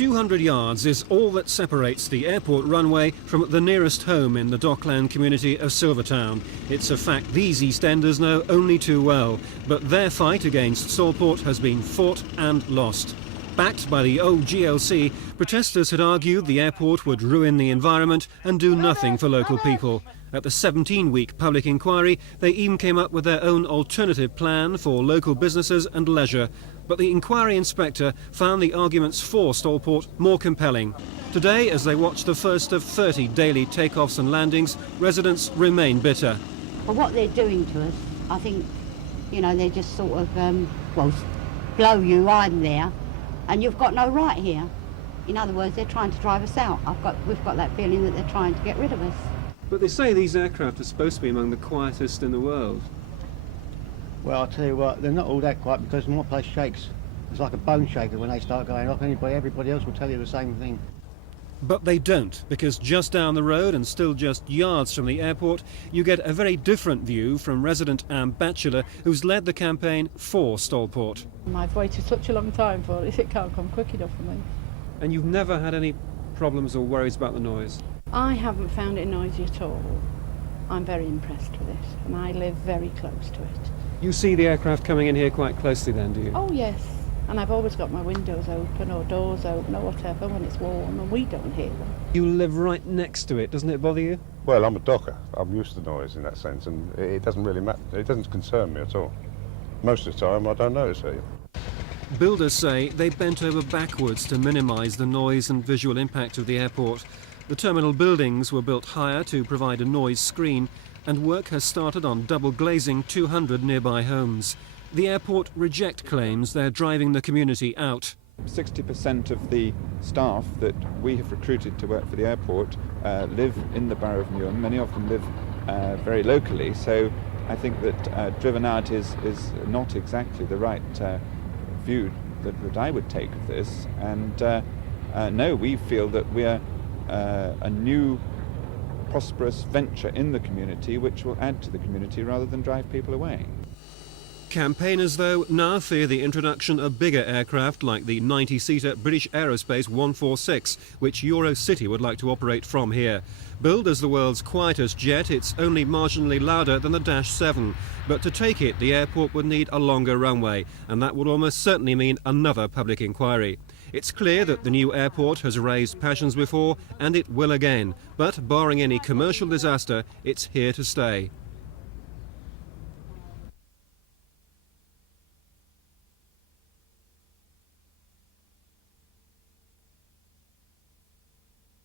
200 yards is all that separates the airport runway from the nearest home in the dockland community of Silvertown. It's a fact these EastEnders know only too well, but their fight against Saltport has been fought and lost. Backed by the old GLC, protesters had argued the airport would ruin the environment and do nothing for local people. At the 17-week public inquiry, they even came up with their own alternative plan for local businesses and leisure. But the inquiry inspector found the arguments for Saltport more compelling. Today, as they watch the first of 30 daily takeoffs and landings, residents remain bitter. For what they're doing to us, I think, you know, they're just sort of, well, blow you, I'm there, and you've got no right here. In other words, they're trying to drive us out. We've got that feeling that they're trying to get rid of us. But they say these aircraft are supposed to be among the quietest in the world. Well, I'll tell you what, they're not all that quiet because my place shakes. It's like a bone shaker when they start going off. Everybody else will tell you the same thing. But they don't, because just down the road and still just yards from the airport, you get a very different view from resident Anne Batchelor, who's led the campaign for Saltport. I've waited such a long time for it, it can't come quick enough for me. And you've never had any problems or worries about the noise? I haven't found it noisy at all. I'm very impressed with it, and I live very close to it. You see the aircraft coming in here quite closely then, do you? Oh yes, and I've always got my windows open or doors open or whatever when it's warm, and we don't hear them. You live right next to it, doesn't it bother you? Well, I'm a docker. I'm used to noise in that sense, and it doesn't really matter. It doesn't concern me at all. Most of the time, I don't notice it. Builders say they bent over backwards to minimise the noise and visual impact of the airport. The terminal buildings were built higher to provide a noise screen, and work has started on double glazing 200 nearby homes. The airport reject claims they're driving the community out. 60% of the staff that we have recruited to work for the airport live in the borough of Newham. Many of them live very locally, so I think that driven out is not exactly the right view that I would take of this. And no, we feel that we're a new prosperous venture in the community which will add to the community rather than drive people away. Campaigners, though, now fear the introduction of bigger aircraft like the 90-seater British Aerospace 146, which Eurocity would like to operate from here. Billed as the world's quietest jet, it's only marginally louder than the Dash 7. But to take it, the airport would need a longer runway, and that would almost certainly mean another public inquiry. It's clear that the new airport has raised passions before, and it will again. But barring any commercial disaster, it's here to stay.